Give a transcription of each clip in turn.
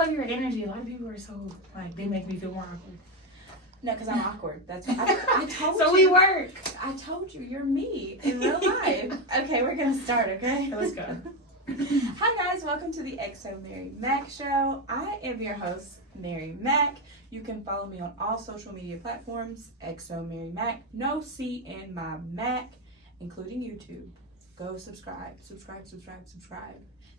love your energy. A lot of people are so, like, they make me feel more awkward. No, because I'm awkward. That's what I told so you. we work. I told you, you're me in real life. Okay, we're going to start, okay? Let's go. Hi, guys. Welcome to the XoMaryMak show. I am your host, MaryXNoah. You can follow me on all social media platforms, XoMaryMak. No C in my Mac, including YouTube. Go subscribe.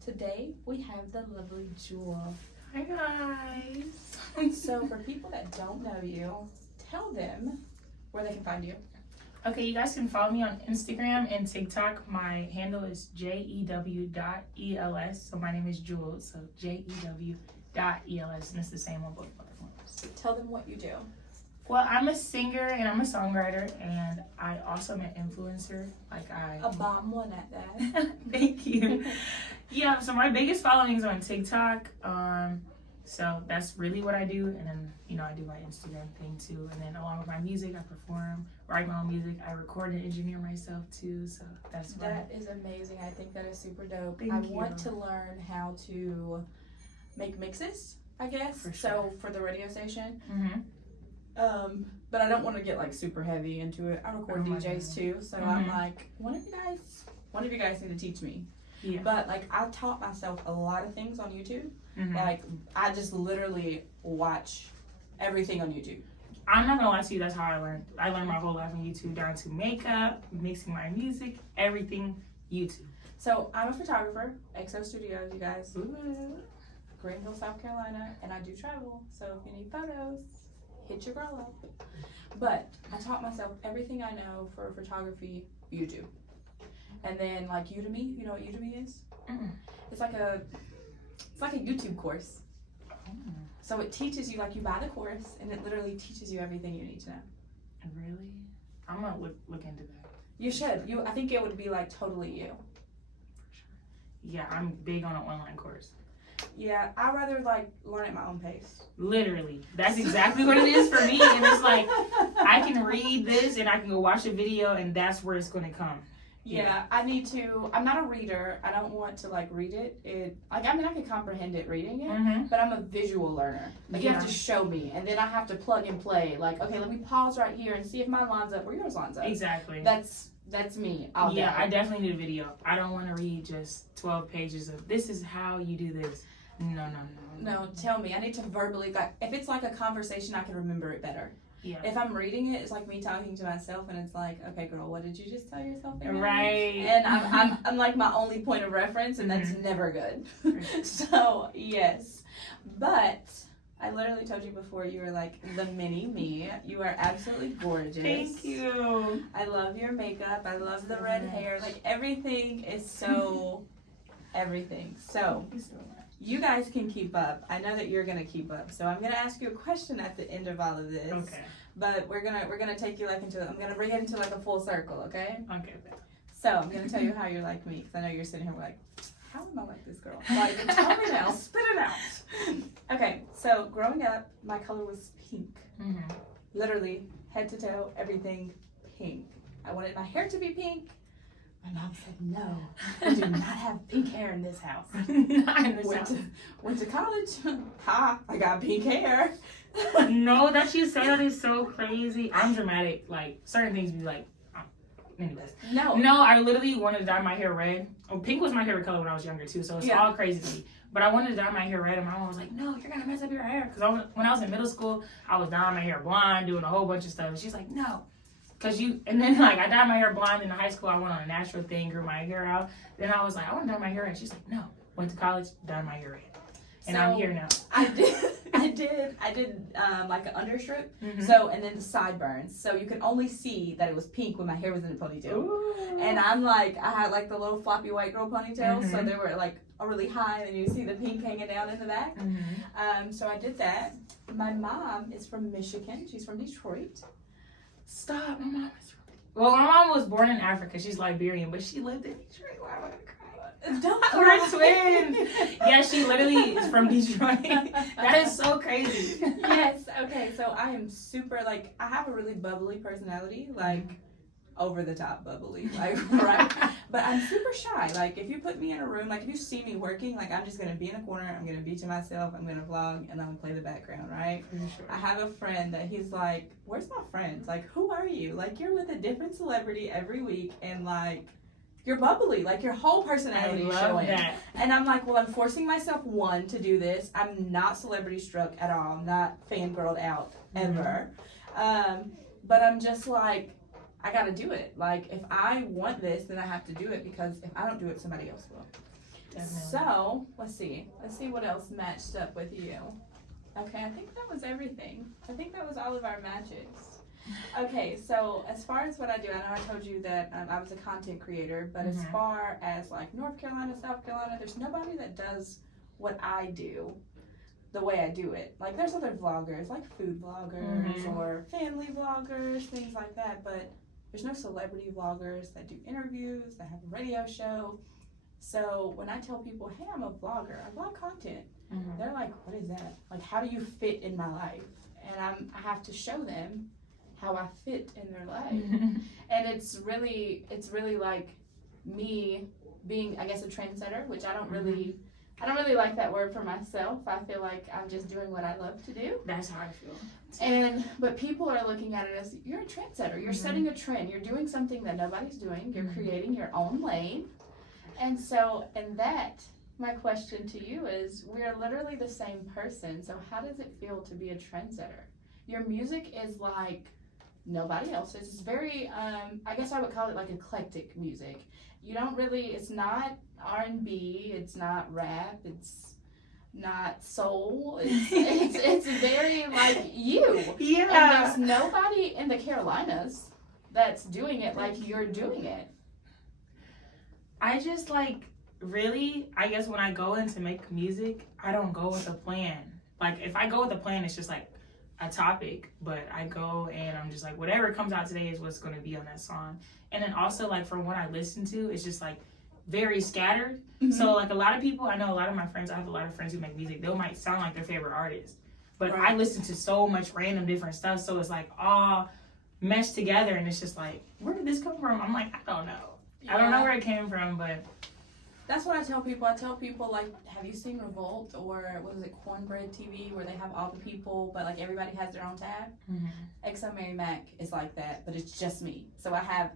Today, we have the lovely Jewel. Hi, guys. So, for people that don't know you, tell them where they can find you. Okay, you guys can follow me on Instagram and TikTok. My handle is jew.els. So my name is Jewel. So jew.els, and it's the same on both platforms. Tell them what you do. Well, I'm a singer and I'm a songwriter, and I also am an influencer. A bomb one at that. Thank you. Yeah, so my biggest following is on TikTok. So that's really what I do. And then, I do my Instagram thing too. And then along with my music, I perform, write my own music. I record and engineer myself too. So that's fun. That is amazing. I think that is super dope. Thank I you. want to learn how to make mixes, I guess. For sure. So for the radio station. Mm-hmm. But I don't want to get like super heavy into it. I record DJs too. So I'm like, one of you guys need to teach me. Yeah. But like I taught myself a lot of things on YouTube. Mm-hmm. Like I just literally watch everything on YouTube. I'm not gonna lie to you, that's how I learned. I learned my whole life on YouTube, down to makeup, mixing my music, everything YouTube. So I'm a photographer, XO Studios, you guys. Ooh. Greenville, South Carolina, and I do travel. So if you need photos, hit your girl up. But I taught myself everything I know for photography, YouTube. And then like Udemy, you know what Udemy is? Mm-mm. It's like a YouTube course. Oh. So it teaches you, like you buy the course and it literally teaches you everything you need to know. Really? I'm gonna look into that. You should. I think it would be like totally you. For sure. Yeah, I'm big on an online course. Yeah, I'd rather like learn at my own pace. Literally. That's exactly what it is for me. And it's like, I can read this and I can go watch a video and that's where it's gonna come. Yeah, I'm not a reader. I don't want to like read it. I can comprehend it reading it, Mm-hmm. but I'm a visual learner. Like you have to show me, and then I have to plug and play. Like, okay, let me pause right here and see if mine lines up or yours lines up. Exactly. That's me. All day. I definitely need a video. I don't want to read just 12 pages of this is how you do this. No. No, tell me. I need to verbally, like, if it's like a conversation, I can remember it better. Yeah. If I'm reading it, it's like me talking to myself, and it's like, okay, girl, what did you just tell yourself again? Right. And I'm like my only point of reference, and that's never good. So yes, but I literally told you before, you were like the mini me. You are absolutely gorgeous. Thank you. I love your makeup. I love the red hair. Like everything is so everything. So. You guys can keep up. I know that you're gonna keep up. So I'm gonna ask you a question at the end of all of this. Okay. But we're gonna take you like I'm gonna bring it into like a full circle, okay? Okay. So I'm gonna tell you how you're like me, because I know you're sitting here like, how am I like this girl? Like, tell me now, spit it out. Okay, so growing up, my color was pink. Mm-hmm. Literally, head to toe, everything pink. I wanted my hair to be pink. My mom said, no, we do not have pink hair in this house. Went to college. Ha, I got pink hair. No, that you say that is so crazy. I'm dramatic. Like, certain things be like, anyways. No, I literally wanted to dye my hair red. Oh, pink was my favorite color when I was younger too, so it's all crazy to me. But I wanted to dye my hair red, and my mom was like, no, you're going to mess up your hair. Because when I was in middle school, I was dyeing my hair blonde, doing a whole bunch of stuff. And she's like, no. And then like I dyed my hair blonde in high school. I went on a natural thing, grew my hair out. Then I was like, I want to dye my hair red. She's like, no. Went to college, dyed my hair red. And I'm here now. I did like an understrip. Mm-hmm. So, and then the sideburns. So you could only see that it was pink when my hair was in a ponytail. Ooh. And I'm like, I had like the little floppy white girl ponytails. So they were like really high, and you see the pink hanging down in the back. Mm-hmm. So I did that. My mom is from Michigan. She's from Detroit. Stop, my mom is from... Well, my mom was born in Africa. She's Liberian, but she lived in Detroit. Why am I gonna cry? Don't We're cry. twins. Yeah, she literally is from Detroit. That is so crazy. Yes. Okay. So I am super, like, I have a really bubbly personality. Like, over the top bubbly, like, right? But I'm super shy. Like, if you put me in a room, like, if you see me working, like, I'm just going to be in a corner, I'm going to be to myself, I'm going to vlog, and I'm going to play the background, right? Sure. I have a friend that he's like, where's my friends? Like, who are you? Like, you're with a different celebrity every week, and, like, you're bubbly. Like, your whole personality is showing. That. And I'm like, well, I'm forcing myself, one, to do this. I'm not celebrity struck at all. I'm not fangirled out, ever. But I'm just like, I gotta do it. Like, if I want this, then I have to do it, because if I don't do it, somebody else will. Definitely. So, let's see what else matched up with you. Okay, I think that was everything. I think that was all of our matches. Okay, so as far as what I do, I know I told you that I was a content creator, but as far as like North Carolina, South Carolina, there's nobody that does what I do the way I do it. Like, there's other vloggers, like food vloggers or family vloggers, things like that, but there's no celebrity vloggers that do interviews, that have a radio show. So when I tell people, hey, I'm a vlogger, I vlog content, they're like, what is that? Like, how do you fit in my life? And I have to show them how I fit in their life. And it's really like me being, I guess, a trendsetter, which I don't really like that word for myself. I feel like I'm just doing what I love to do. That's how I feel. But people are looking at it as, you're a trendsetter. You're setting a trend. You're doing something that nobody's doing. You're creating your own lane. And so, my question to you is, we are literally the same person. So how does it feel to be a trendsetter? Your music is like nobody else's. It's very, I guess I would call it like eclectic music. You don't really, it's not R&B, it's not rap, it's not soul. It's very like you. Yeah. And there's nobody in the Carolinas that's doing it like you're doing it. I just like, really, I guess when I go in to make music, I don't go with a plan. Like, if I go with a plan, it's just like a topic, but I go and I'm just like, whatever comes out today is what's going to be on that song. And then also, like, from what I listen to, it's just like very scattered. So like, a lot of people, I know a lot of my friends, I have a lot of friends who make music, they might sound like their favorite artist, but I listen to so much random different stuff, so it's like all meshed together, and it's just like, where did this come from? I'm like, I don't know. I don't know where it came from, but that's what I tell people. I tell people, like, have you seen Revolt, or what is it, Cornbread TV, where they have all the people, but like everybody has their own tab? XoMaryMak is like that, but it's just me. So I have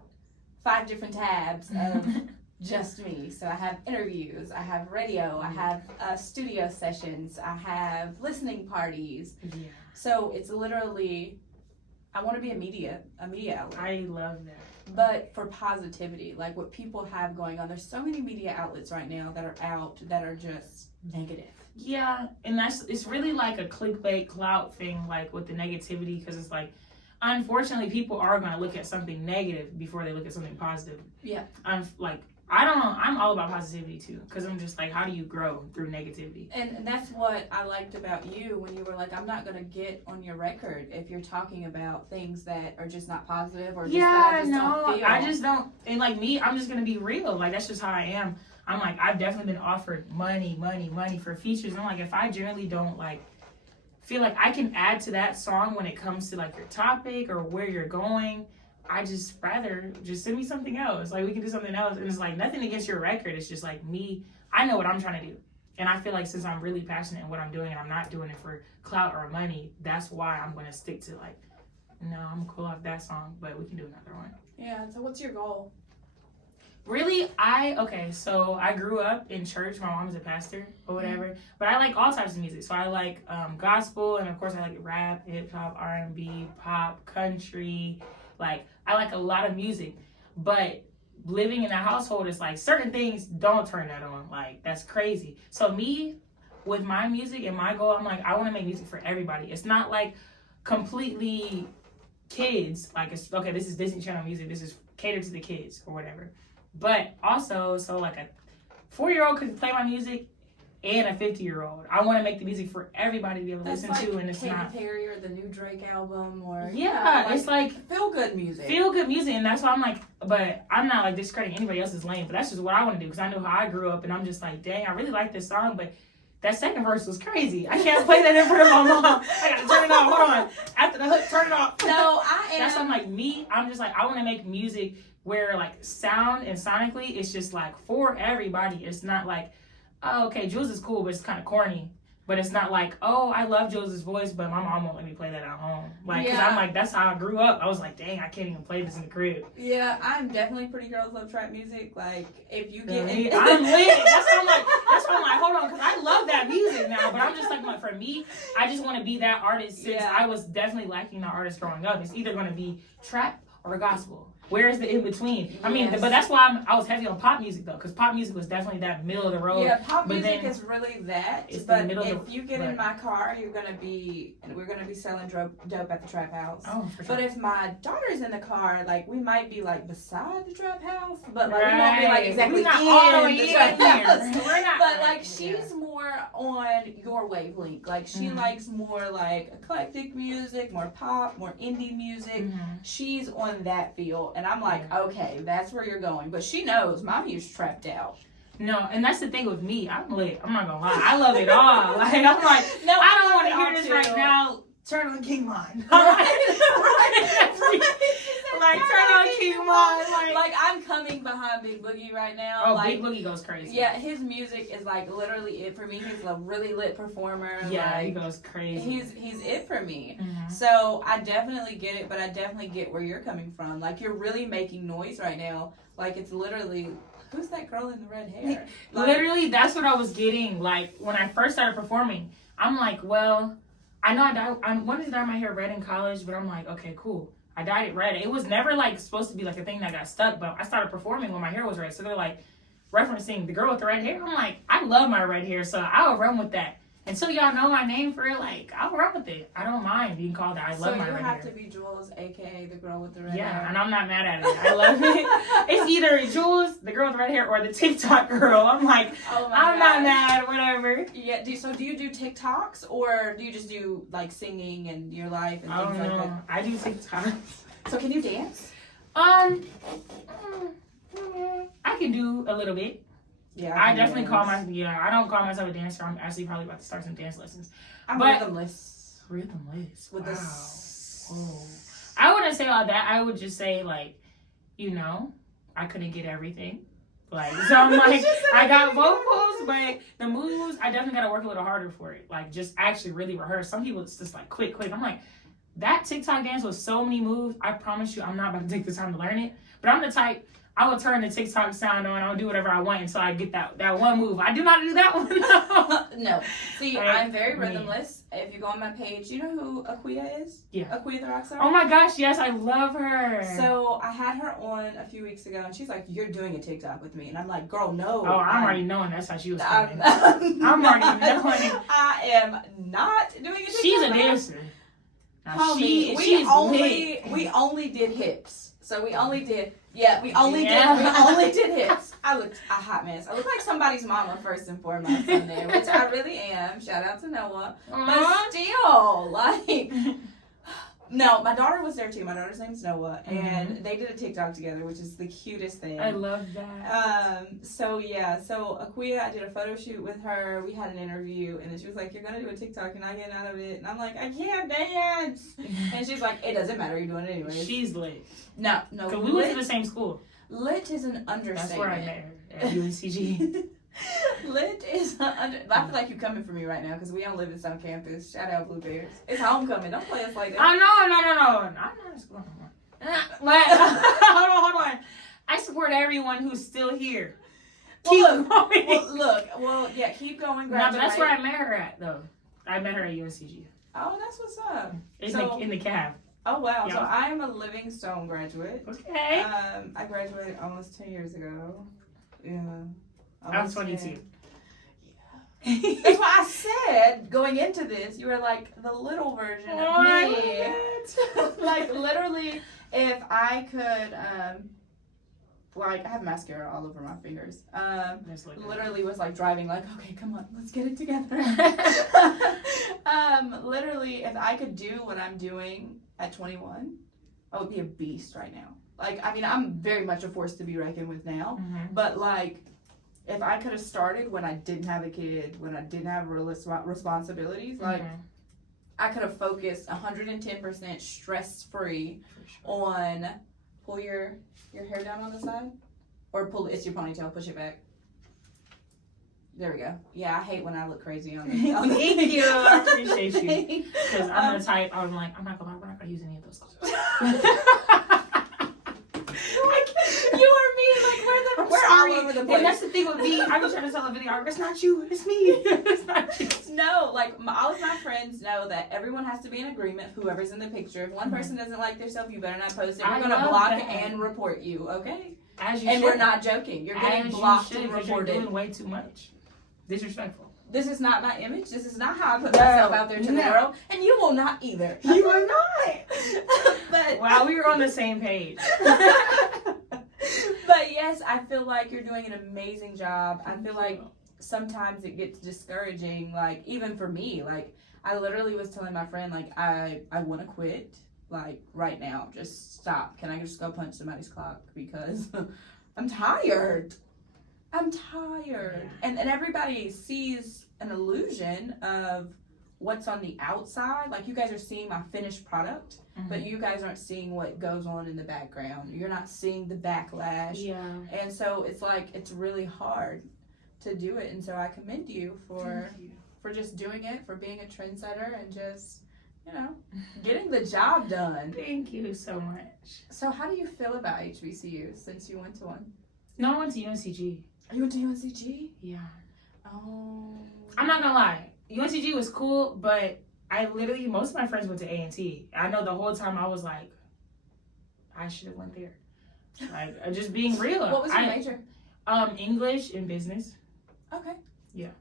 5 different tabs of just me. So I have interviews, I have radio, I have studio sessions, I have listening parties. So it's literally, I want to be a media outlet. I love that. But for positivity, like what people have going on. There's so many media outlets right now that are out that are just negative. Yeah, and it's really like a clickbait clout thing, like with the negativity, because it's like, unfortunately, people are going to look at something negative before they look at something positive. Yeah. I'm all about positivity too, because I'm just like, how do you grow through negativity? And that's what I liked about you when you were like, I'm not going to get on your record if you're talking about things that are just not positive, or just that I just don't feel. I just don't, and like me, I'm just going to be real. Like, that's just how I am. I'm like, I've definitely been offered money for features. And I'm like, if I generally don't like feel like I can add to that song when it comes to like your topic or where you're going, I just rather just send me something else. Like, we can do something else. And it's like, nothing against your record. It's just like me, I know what I'm trying to do. And I feel like since I'm really passionate in what I'm doing and I'm not doing it for clout or money, that's why I'm going to stick to like, no, I'm cool off that song, but we can do another one. Yeah, so what's your goal? Really, so I grew up in church. My mom's a pastor or whatever, but I like all types of music. So I like gospel, and of course I like rap, hip hop, R&B, pop, country. Like, I like a lot of music, but living in a household is like, certain things, don't turn that on. Like, that's crazy. So me, with my music and my goal, I'm like, I want to make music for everybody. It's not like completely kids. Like, it's, okay, this is Disney Channel music. This is catered to the kids or whatever. But also, so like a 4-year-old could play my music and a 50-year-old. I want to make the music for everybody to be able to listen to, and it's Katy not Perry or the new Drake album, or it's like feel good music, and that's why I'm like, but I'm not like discrediting anybody else's lane, but that's just what I want to do, because I know how I grew up, and I'm just like, dang, I really like this song, but that second verse was crazy. I can't play that in front of my mom. I gotta turn it off. Hold on. After the hook, turn it off. No, I am. That's something like me. I'm just like, I want to make music where like sound and sonically, it's just like for everybody. It's not like, oh, okay, Jules is cool, but it's kind of corny. But it's not like, oh, I love Jules' voice, but my mom won't let me play that at home. Like, because I'm like, that's how I grew up. I was like, dang, I can't even play this in the crib. Yeah, I'm definitely Pretty Girls Love Trap music. Like, if you get... I'm lit. That's why I'm like, hold on, because I love that music now. But I'm just like, for me, I just want to be that artist since I was definitely lacking that artist growing up. It's either going to be trap or gospel. Where is the in between? I mean, but that's why I was heavy on pop music though, because pop music was definitely that middle of the road. Yeah, pop music is really that. But if you get in my car, we're gonna be selling dope at the trap house. Oh, for sure. But if my daughter's in the car, like we might be like beside the trap house, but like we won't be like exactly in the trap house. We're not. But like she's more on your wavelength. Like she likes more like eclectic music, more pop, more indie music. She's on that field. And I'm like, okay, that's where you're going. But she knows mommy is trapped out. No, and that's the thing with me. I'm lit. I'm not gonna lie. I love it all. Like I'm like, no, I don't want to hear this right now. Turn on King Von. Like turn on King Von. Like I'm coming behind Big Boogie right now. Oh, like, Big Boogie goes crazy. Yeah, his music is like literally it for me. He's a really lit performer. Yeah, like, he goes crazy. He's it for me. So I definitely get it, but I definitely get where you're coming from. Like you're really making noise right now. Like it's literally. Who's that girl in the red hair? Like, literally, that's what I was getting. Like when I first started performing, I'm like, well, I know I wanted to dye my hair red in college, but I'm like, okay, cool. I dyed it red. It was never like supposed to be like a thing that got stuck, but I started performing when my hair was red. So they're like referencing the girl with the red hair. I'm like, I love my red hair, so I'll run with that. Until y'all know my name for real, like I'll run with it. I don't mind being called that. I love my red hair. So you have to be Jules, aka the girl with the red hair. Yeah, and I'm not mad at it. I love it. It's either Jules, the girl with the red hair, or the TikTok girl. I'm like, I'm not mad, whatever. Yeah. Do you do TikToks or do you just do like singing and your life and things like that? I do TikToks. So can you dance? I can do a little bit. Yeah, I definitely I don't call myself a dancer. I'm actually probably about to start some dance lessons. I'm rhythmless. Rhythmless. With I wouldn't say all that. I would just say like, I couldn't get everything. Like so I'm like I got vocals, but the moves I definitely gotta work a little harder for it. Like just actually really rehearse. Some people it's just like quick. I'm like, that TikTok dance with so many moves, I promise you I'm not about to take the time to learn it. But I'm the type I will turn the TikTok sound on. I'll do whatever I want until I get that one move. I do not do that one. No. See, I'm very rhythmless. If you go on my page, you know who Aquia is? Yeah. Aquia the rock star? Oh my gosh, yes, I love her. So I had her on a few weeks ago, and she's like, "You're doing a TikTok with me," and I'm like, "Girl, no." Oh, I'm already knowing that's how she was coming. I'm already knowing. I am not doing a TikTok. She's a dancer. Now, homie, we only did hips. So we only did, we only did hips. I looked a hot mess. I look like somebody's mama first and foremost in there, which I really am. Shout out to Noah. But still, like, no, my daughter was there too. My daughter's name's Noah, and they did a TikTok together, which is the cutest thing. I love that. So Aquia, I did a photo shoot with her. We had an interview, and then she was like, "You're gonna do a TikTok, and I get out of it." And I'm like, "I can't dance." And she's like, "It doesn't matter. You're doing it anyway." She's lit. No. Because we went to the same school. Lit is an understatement. That's where I met her at UNCG. Lit is I feel like you're coming for me right now because we don't live in some campus. Shout out Blue Bears. It's homecoming. Don't play us like that. No. I'm not in school no more. But hold on. I support everyone who's still here. Keep going. Keep going. No, but that's where I met her at though. I met her at UNCG. Oh, that's what's up. In the cab. Oh wow! Yeah. So I am a Livingstone graduate. Okay. I graduated almost 10 years ago. Yeah. I'm 22. Yeah. That's why I said going into this, you were like the little version of me. Like literally, if I could, I have mascara all over my fingers. Literally was like driving, like, okay, come on, let's get it together. Literally, if I could do what I'm doing at 21, I would be a beast right now. Like, I mean, I'm very much a force to be reckoned with now, but like, if I could have started when I didn't have a kid, when I didn't have responsibilities, like I could have focused 110% stress-free on pull your hair down on the side, or it's your ponytail, push it back. There we go. Yeah, I hate when I look crazy on the Thank you. I appreciate you. Because I'm the type, I'm like, I'm not gonna lie, we're not gonna use any of those clothes. You or me, like we're all over the place. And that's the thing with me. I was trying to tell a videographer, it's not you, it's me. It's not you. No, like all of my friends know that everyone has to be in agreement. Whoever's in the picture. If one person doesn't like their self, you better not post it. We're gonna block and report you, okay? As you and should. We're not joking. You're getting blocked and reported. You're doing way too much. Disrespectful. This is not my image. This is not how I put myself out there to the world, and you will not either. You will not. But wow, we were on the same page. But yes, I feel like you're doing an amazing job. I feel like sometimes it gets discouraging, like even for me. Like I literally was telling my friend, like I want to quit, like right now. Just stop. Can I just go punch somebody's clock because I'm tired. I'm tired. And everybody sees an illusion of what's on the outside. Like you guys are seeing my finished product, but you guys aren't seeing what goes on in the background. You're not seeing the backlash. Yeah. And so it's like, it's really hard to do it. And so I commend you for just doing it, for being a trendsetter and just, you know, getting the job done. Thank you so much. So how do you feel about HBCU since you went to one? No, I went to UNCG. You went to UNCG? Yeah. Oh. I'm not gonna lie. UNCG was cool, but I literally, most of my friends went to A&T. I know the whole time I was like, I should have went there. Like, just being real. What was your major? English and business. Okay. Yeah.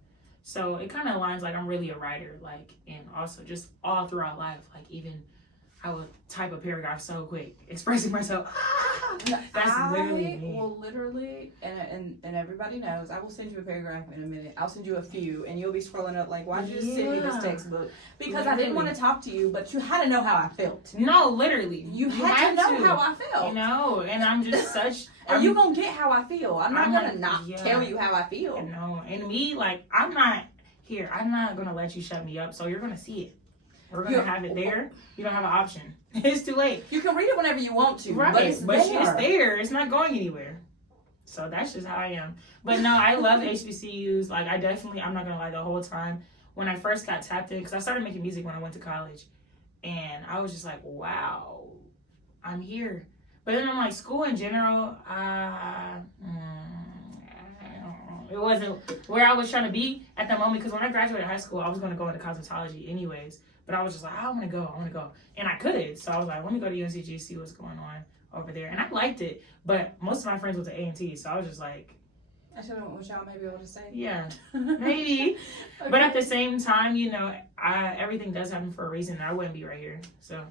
So it kind of aligns, like, I'm really a writer, like, and also just all throughout life, like, even I would type a paragraph so quick, expressing myself. That's literally me. Will literally, and everybody knows, I will send you a paragraph in a minute. I'll send you a few, and you'll be scrolling up like, why'd you just send me this textbook? Because I didn't want to talk to you, but you had to know how I felt. No, literally. You had to know how I felt. You know, and I'm just such... Are you going to get how I feel? I'm not going to not tell you how I feel. No, and me, like, I'm not going to let you shut me up, so you're going to see it. We're going to have it there. You don't have an option. It's too late. You can read it whenever you want to. Right. But it's there. It's not going anywhere. So that's just how I am. But no, I love HBCUs. Like, I'm not going to lie, the whole time. When I first got tapped in, because I started making music when I went to college. And I was just like, wow, I'm here. But then I'm like, school in general, it wasn't where I was trying to be at that moment. Because when I graduated high school, I was going to go into cosmetology anyways. But I was just like, I want to go. And I couldn't. So I was like, let me go to UNCG, see what's going on over there. And I liked it. But most of my friends went to A&T. So I was just like, I should have went with y'all, maybe able to say. Yeah, maybe. Okay. But at the same time, you know, everything does happen for a reason. I wouldn't be right here. So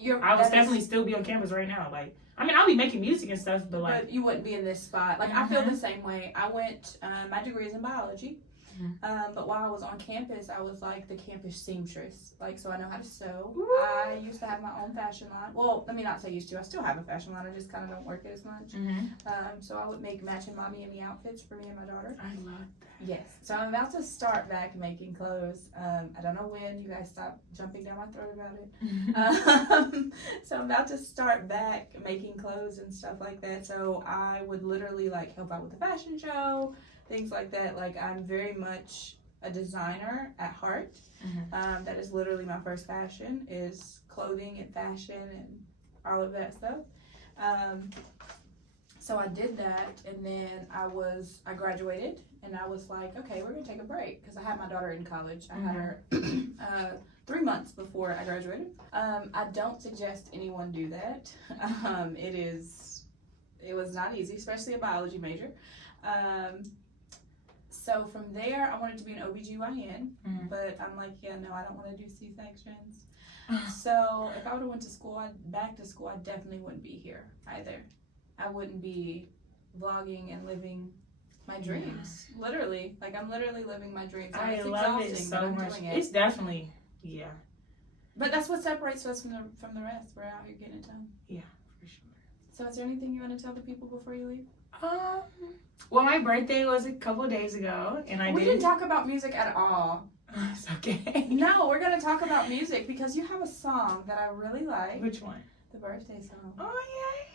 I would definitely still be on campus right now. Like, I mean, I'll be making music and stuff, but like... But you wouldn't be in this spot. Like, I feel the same way. I went, my degree is in biology. But while I was on campus, I was like the campus seamstress. Like, so I know how to sew. Woo! I used to have my own fashion line. Well, let me not say used to. I still have a fashion line. I just kind of don't work it as much. So I would make matching mommy and me outfits for me and my daughter. I love that. Yes. So I'm about to start back making clothes. I don't know when. You guys stop jumping down my throat about it. So I'm about to start back making clothes and stuff like that. So I would literally like help out with the fashion show, things like that. Like, I'm very much a designer at heart. That is literally my first passion, is clothing and fashion and all of that stuff. So I did that, and then I graduated, and I was like, okay, we're gonna take a break, because I had my daughter in college. I had her 3 months before I graduated. I don't suggest anyone do that. It was not easy, especially a biology major. So from there, I wanted to be an OBGYN, but I'm like, yeah, no, I don't want to do C-sections. So if I would have went to back to school, I definitely wouldn't be here either. I wouldn't be vlogging and living my dreams. Literally, like, I'm literally living my dreams. I love it so much. It's definitely, yeah. But that's what separates us from the rest. We're out here getting it done. Yeah, for sure. So is there anything you want to tell the people before you leave? Well, my birthday was a couple days ago, and We didn't talk about music at all. It's okay. No, we're going to talk about music because you have a song that I really like. Which one? The birthday song. Oh, yeah.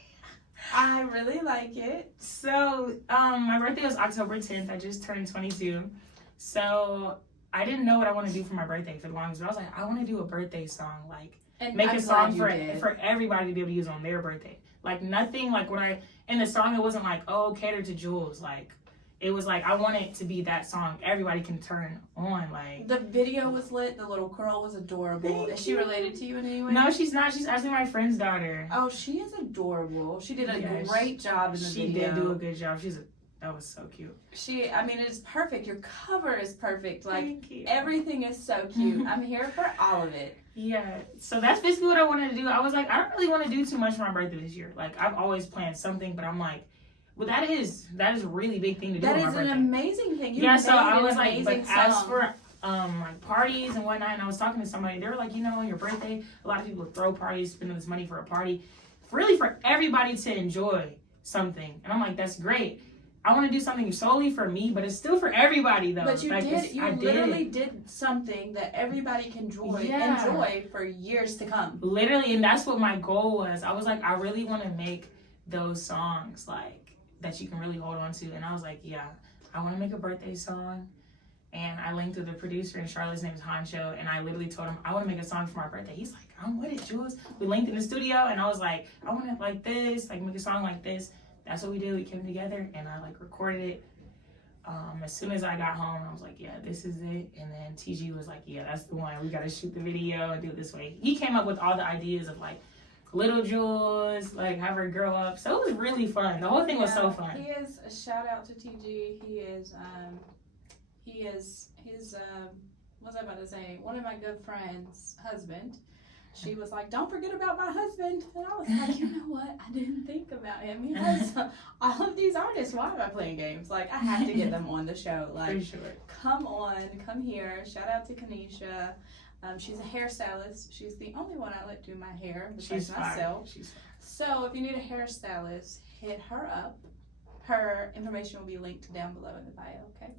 I really like it. So, my birthday was October 10th. I just turned 22. So, I didn't know what I want to do for my birthday for the longest, but I was like, I want to do a birthday song, like, And make I'm a song glad for everybody to be able to use on their birthday. Like, nothing, like, in the song, it wasn't like, oh, cater to Jules, like, it was like, I want it to be that song everybody can turn on, like. The video was lit. The little girl was adorable. Is she related to you in any way? No, she's not. She's actually my friend's daughter. Oh, she is adorable. She did a great job in the video. She did do a good job. That was so cute. It's perfect. Your cover is perfect. Like, Thank you. everything is so cute. I'm here for all of it. Yeah, so that's basically what I wanted to do. I was like, I don't really want to do too much for my birthday this year. Like, I've always planned something, but I'm like, well, that is a really big thing to do. That on my is birthday. an amazing thing. So I was like, but song. as for like parties and whatnot, and I was talking to somebody, they were like, on your birthday, a lot of people throw parties, spend this money for a party, really for everybody to enjoy something. And I'm like, that's great. I want to do something solely for me, but it's still for everybody, though. But you like, literally did something that everybody can enjoy for years to come. Literally, and that's what my goal was. I was like, I really want to make those songs, like, that you can really hold on to. And I was like, yeah, I want to make a birthday song. And I linked with the producer, and Charlotte's name is Hancho, and I literally told him, I want to make a song for my birthday. He's like, I'm with it, Jules. We linked in the studio, and I was like, I want it like this, like, make a song like this. That's what we did. We came together, and I, like, recorded it. As soon as I got home, I was like, yeah, this is it. And then TG was like, yeah, that's the one. We got to shoot the video and do it this way. He came up with all the ideas of, like, little Jules, like, have her grow up. So it was really fun. The whole thing was so fun. He is a shout out to TG. He is what was I about to say? One of my good friends' husband. She was like, don't forget about my husband. And I was like, you know what? I didn't think about him. He has all of these artists. Why am I playing games? Like, I have to get them on the show. Like, for sure. Come here. Shout out to Kanisha. She's a hairstylist. She's the only one I let do my hair besides myself. She's fine. So if you need a hairstylist, hit her up. Her information will be linked down below in the bio, okay?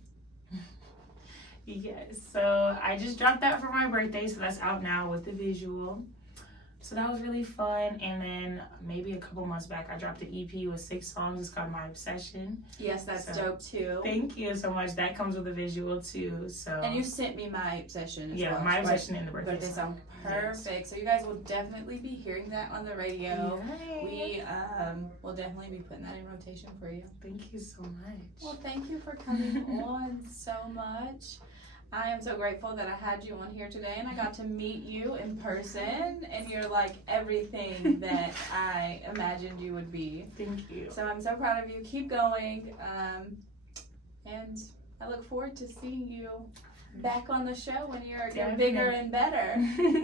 Yes, so I just dropped that for my birthday, so that's out now with the visual. So that was really fun. And then maybe a couple months back, I dropped an EP with 6 songs. It's called My Obsession. Yes, that's dope too. Thank you so much. That comes with a visual too. So. And you sent me My Obsession as well. My Obsession in the birthday song. Perfect. Yes. So you guys will definitely be hearing that on the radio. Yay. We will definitely be putting that in rotation for you. Thank you so much. Well, thank you for coming on so much. I am so grateful that I had you on here today and I got to meet you in person, and you're like everything that I imagined you would be. Thank you. So I'm so proud of you. Keep going. And I look forward to seeing you back on the show when you're bigger and better.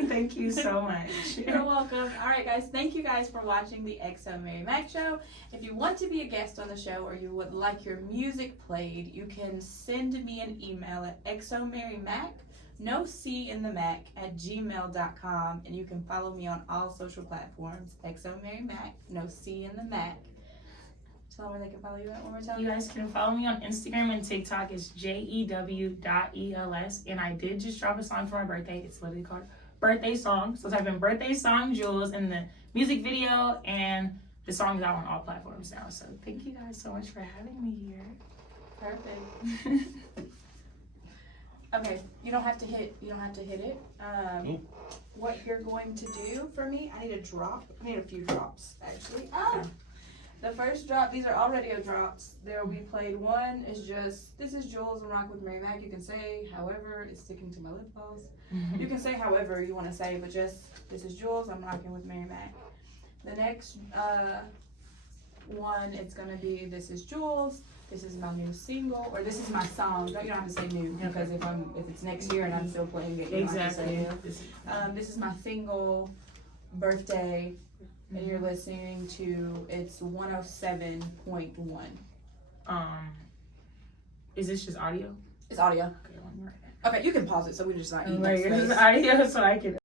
Thank you so much. You're welcome. All right, guys. Thank you guys for watching the XoMaryMak show. If you want to be a guest on the show or you would like your music played, you can send me an email at XoMaryMak, no C in the Mac, @gmail.com, and you can follow me on all social platforms, XoMaryMak, no C in the Mac. Tell them where they can follow you at one more time. You guys can follow me on Instagram and TikTok. It's jew.els. And I did just drop a song for my birthday. It's literally called Birthday Song. So type in Birthday Song Jules in the music video, and the song is out on all platforms now. So thank you guys so much for having me here. Perfect. Okay, you don't have to hit it. What you're going to do for me, I need a few drops actually. The first drop, these are all radio drops. They will be played. One is just, this is Jules, I'm rocking with Mary Mac. You can say however, it's sticking to my lip gloss. You can say however you want to say, but just, this is Jules, I'm rocking with Mary Mac. The next one, it's going to be, this is Jules, this is my new single, or this is my song. You don't have to say new, because if it's next year and I'm still playing it, you don't have to say new. This is my single, Birthday. And you're listening to, it's 107.1. Is this just audio? It's audio. Okay, Okay, you can pause it so we just not eat. It's audio so I can